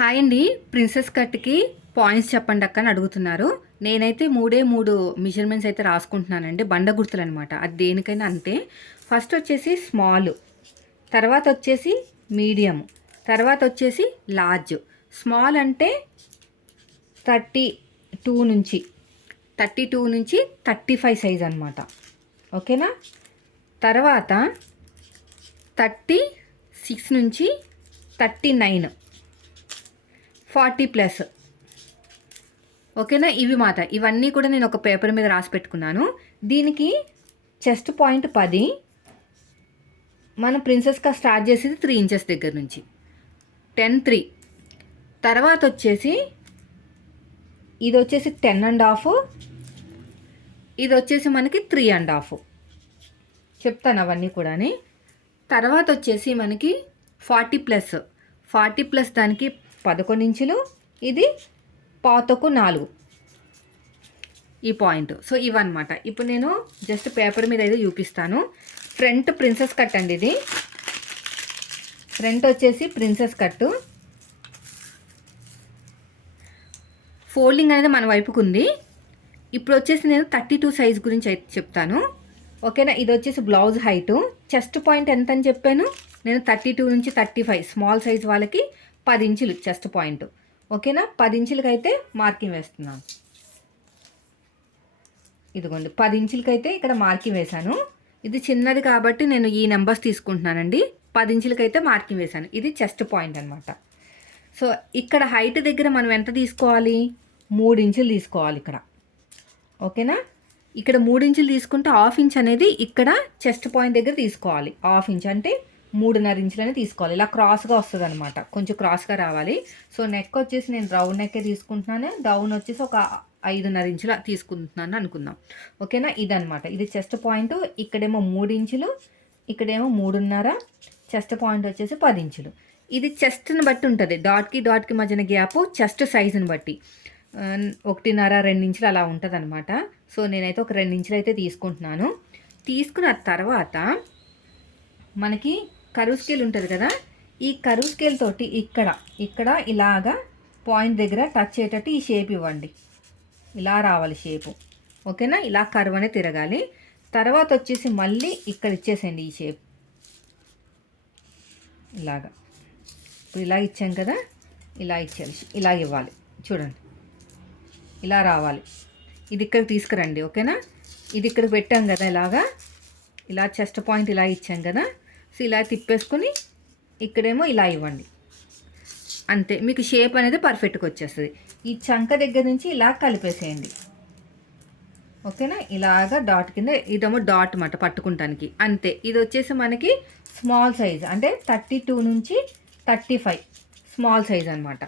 Hi అండి. Princess కట్‌కి points చెప్పండి అక్క అని అడుగుతున్నారు. నేనైతే 3 మెజర్‌మెంట్స్ అయితే రాసుకుంటున్నానండి. బండ గుర్తులనమాట. అది దేనికైనా అంతే. ఫస్ట్ వచ్చేసి స్మాల్, తర్వాత వచ్చేసి మీడియం, తర్వాత వచ్చేసి లార్జ్. స్మాల్ అంటే 32 నుంచి 35 సైజ్ అనమాట. ఓకేనా. తర్వాత 36 నుంచి 39 40+. ఓకేనా. ఇవన్నీ కూడా నేను ఒక పేపర్ మీద రాసి పెట్టుకున్నాను. దీనికి చెస్ట్ పాయింట్ 10. మనం ప్రిన్సెస్గా స్టార్ట్ చేసేది 3 ఇంచెస్ దగ్గర నుంచి 10 3. తర్వాత వచ్చేసి ఇది వచ్చేసి 10.5, ఇది వచ్చేసి మనకి 3.5 చెప్తాను అవన్నీ కూడా. తర్వాత వచ్చేసి మనకి 40+, దానికి 11 ఇంచులు, ఇది 4 ఈ పాయింట్. సో ఇవన్నమాట. ఇప్పుడు నేను జస్ట్ పేపర్ మీద అయితే చూపిస్తాను. ఫ్రంట్ ప్రిన్సెస్ కట్ అండి. ఇది ఫ్రంట్ వచ్చేసి ప్రిన్సెస్ కట్. ఫోల్డింగ్ అనేది మన వైపుకు ఉంది. ఇప్పుడు వచ్చేసి నేను 32 సైజ్ గురించి అయితే చెప్తాను. ఓకేనా. ఇది వచ్చేసి బ్లౌజ్ హైటు. చెస్ట్ పాయింట్ ఎంత అని చెప్పాను నేను, 32 నుంచి 35. స్మాల్ సైజ్ వాళ్ళకి 10 ఇంచులు చెస్ట్ పాయింట్. ఓకేనా. 10 ఇంచులకి అయితే మార్కింగ్ వేస్తున్నాను. ఇదిగోండి 10 ఇంచులకి అయితే ఇక్కడ మార్కింగ్ వేశాను. ఇది చిన్నది కాబట్టి నేను ఈ నెంబర్స్ తీసుకుంటున్నానండి. 10 ఇంచులకి అయితే మార్కింగ్ వేశాను. ఇది చెస్ట్ పాయింట్ అనమాట. సో ఇక్కడ హైట్ దగ్గర మనం ఎంత తీసుకోవాలి? 3 ఇంచులు తీసుకోవాలి ఇక్కడ. ఓకేనా. ఇక్కడ 3 ఇంచులు తీసుకుంటే 1/2 ఇంచ్ అనేది ఇక్కడ చెస్ట్ పాయింట్ దగ్గర తీసుకోవాలి. 1/2 ఇంచ్ అంటే 3.5 ఇంచులని తీసుకోవాలి. ఇలా క్రాస్గా వస్తుంది అనమాట. కొంచెం క్రాస్గా రావాలి. సో నెక్ వచ్చేసి నేను రౌండ్ నెక్కే తీసుకుంటున్నాను. డౌన్ వచ్చేసి ఒక 5.5 ఇంచుల తీసుకుంటున్నాను అనుకుందాం. ఓకేనా. ఇదనమాట. ఇది చెస్ట్ పాయింట్. ఇక్కడేమో 3 ఇంచులు, ఇక్కడేమో 3.5. చెస్ట్ పాయింట్ వచ్చేసి 10 ఇంచులు. ఇది చెస్ట్ని బట్టి ఉంటుంది. డాట్కి మధ్యన గ్యాప్ చెస్ట్ సైజుని బట్టి 1.5 2 ఇంచులు అలా ఉంటుంది అనమాట. సో నేనైతే ఒక 2 ఇంచులు అయితే తీసుకుంటున్నాను. తీసుకున్న తర్వాత మనకి కరువు స్కేల్ ఉంటుంది కదా, ఈ కరువు స్కేల్ తోటి ఇక్కడ ఇలాగా పాయింట్ దగ్గర టచ్ అయ్యేటట్టు ఈ షేప్ ఇవ్వండి. ఇలా రావాలి షేపు. ఓకేనా. ఇలా కరువు అనేది తిరగాలి. తర్వాత వచ్చేసి మళ్ళీ ఇక్కడ ఇచ్చేసేయండి ఈ షేప్. ఇలాగా ఇప్పుడు ఇలా ఇచ్చాం కదా, ఇలా ఇచ్చేయాలి. ఇలా ఇవ్వాలి. చూడండి ఇలా రావాలి. ఇది ఇక్కడికి తీసుకురండి. ఓకేనా. ఇది ఇక్కడ పెట్టాం కదా, ఇలా చెస్ట్ పాయింట్ ఇలా ఇచ్చాం కదా. సో ఇలా తిప్పేసుకుని ఇక్కడేమో ఇలా ఇవ్వండి. అంతే, మీకు షేప్ అనేది పర్ఫెక్ట్గా వచ్చేస్తుంది. ఈ చంక దగ్గర నుంచి ఇలా కలిపేసేయండి. ఓకేనా. ఇలాగా డాట్ కింద, ఇదేమో డాట్ మాట పట్టుకుంటానికి. అంతే. ఇది వచ్చేసి మనకి స్మాల్ సైజ్ అంటే 32 నుంచి 35 స్మాల్ సైజ్ అనమాట.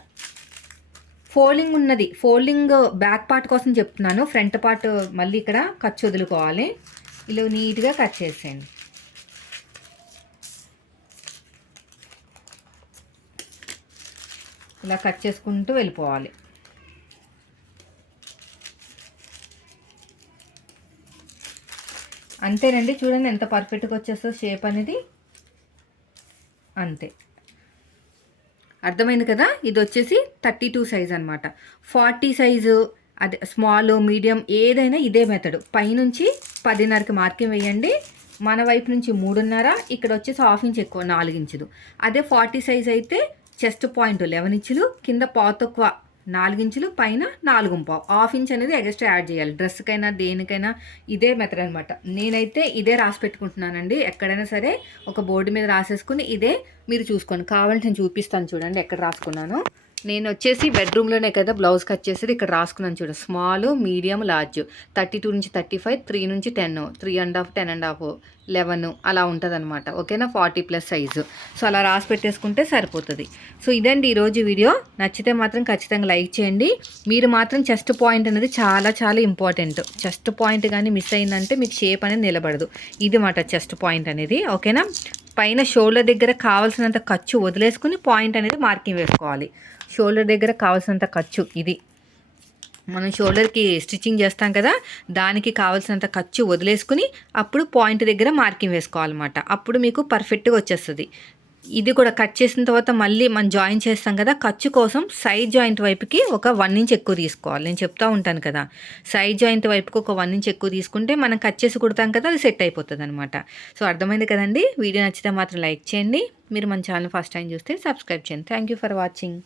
ఫోల్డింగ్ ఉన్నది. ఫోల్డింగ్ బ్యాక్ పార్ట్ కోసం చెప్తున్నాను. ఫ్రంట్ పార్ట్ మళ్ళీ ఇక్కడ ఖర్చు వదులుకోవాలి. ఇలా నీట్గా కట్ చేసేయండి. ఇలా కట్ చేసుకుంటూ వెళ్ళిపోవాలి. అంతేనండి. చూడండి ఎంత పర్ఫెక్ట్గా వచ్చేస్తుందో షేప్ అనేది. అంతే, అర్థమైంది కదా. ఇది వచ్చేసి 32 సైజ్ అనమాట. 40 సైజు అదే స్మాల్ మీడియం ఏదైనా ఇదే మెథడ్. పైనుంచి 10.5కి మార్కింగ్ వేయండి. మన వైపు నుంచి 3.5, ఇక్కడ వచ్చేసి 1/2 ఇంచ్ ఎక్కువ 4 ఇంచులు. అదే 40 సైజ్ అయితే చెస్ట్ పాయింట్ 11 ఇంచులు, కింద తక్కువ 4 ఇంచులు, పైన 4.5. 1/2 ఇంచ్ అనేది ఎక్స్ట్రా యాడ్ చేయాలి. డ్రెస్కైనా దేనికైనా ఇదే మెథడ్ అనమాట. నేనైతే ఇదే రాసి పెట్టుకుంటున్నానండి. ఎక్కడైనా సరే ఒక బోర్డు మీద రాసేసుకుని ఇదే మీరు చూసుకోండి. కావాలంటే నేను చూపిస్తాను. చూడండి ఎక్కడ రాసుకున్నాను. నేను వచ్చేసి బెడ్రూమ్లోనే కదా బ్లౌజ్ కట్ చేసేది. ఇక్కడ రాసుకున్నాను చూడండి. Small, medium, large. 32 నుంచి 35, 3 నుంచి 10, 3.5, 10.5, 11 అలా ఉంటుంది అనమాట. ఓకేనా. 40+ సైజు. సో అలా రాసి పెట్టేసుకుంటే సరిపోతుంది. సో ఇదండి ఈరోజు వీడియో. నచ్చితే మాత్రం ఖచ్చితంగా లైక్ చేయండి. మీరు మాత్రం చెస్ట్ పాయింట్ అనేది చాలా చాలా ఇంపార్టెంట్. చెస్ట్ పాయింట్ కానీ మిస్ అయిందంటే మీకు షేప్ అనేది నిలబడదు. ఇది మాట చెస్ట్ పాయింట్ అనేది. ఓకేనా. పైన షోల్డర్ దగ్గర కావాల్సినంత ఖర్చు వదిలేసుకుని పాయింట్ అనేది మార్కింగ్ వేసుకోవాలి. షోల్డర్ దగ్గర కావాల్సినంత ఖర్చు ఇది. మనం షోల్డర్కి స్టిచ్చింగ్ చేస్తాం కదా, దానికి కావాల్సినంత ఖర్చు వదిలేసుకుని అప్పుడు పాయింట్ దగ్గర మార్కింగ్ వేసుకోవాలన్నమాట. అప్పుడు మీకు పర్ఫెక్ట్గా వచ్చేస్తుంది. ఇది కూడా కట్ చేసిన తర్వాత మళ్ళీ మనం జాయిన్ చేస్తాం కదా, ఖర్చు కోసం సైడ్ జాయింట్ వైపుకి ఒక 1 ఇంచ్ ఎక్కువ తీసుకోవాలి. నేను చెప్తా ఉంటాను కదా, సైడ్ జాయింట్ వైపుకి ఒక 1 ఇంచ్ ఎక్కువ తీసుకుంటే మనం కట్ చేసి కుడతాం కదా, అది సెట్ అయిపోతుంది అనమాట. సో అర్థమైంది కదండి. వీడియో నచ్చితే మాత్రం లైక్ చేయండి. మీరు మన ఛానల్ ఫస్ట్ టైం చూస్తే సబ్స్క్రైబ్ చేయండి. Thank you for watching.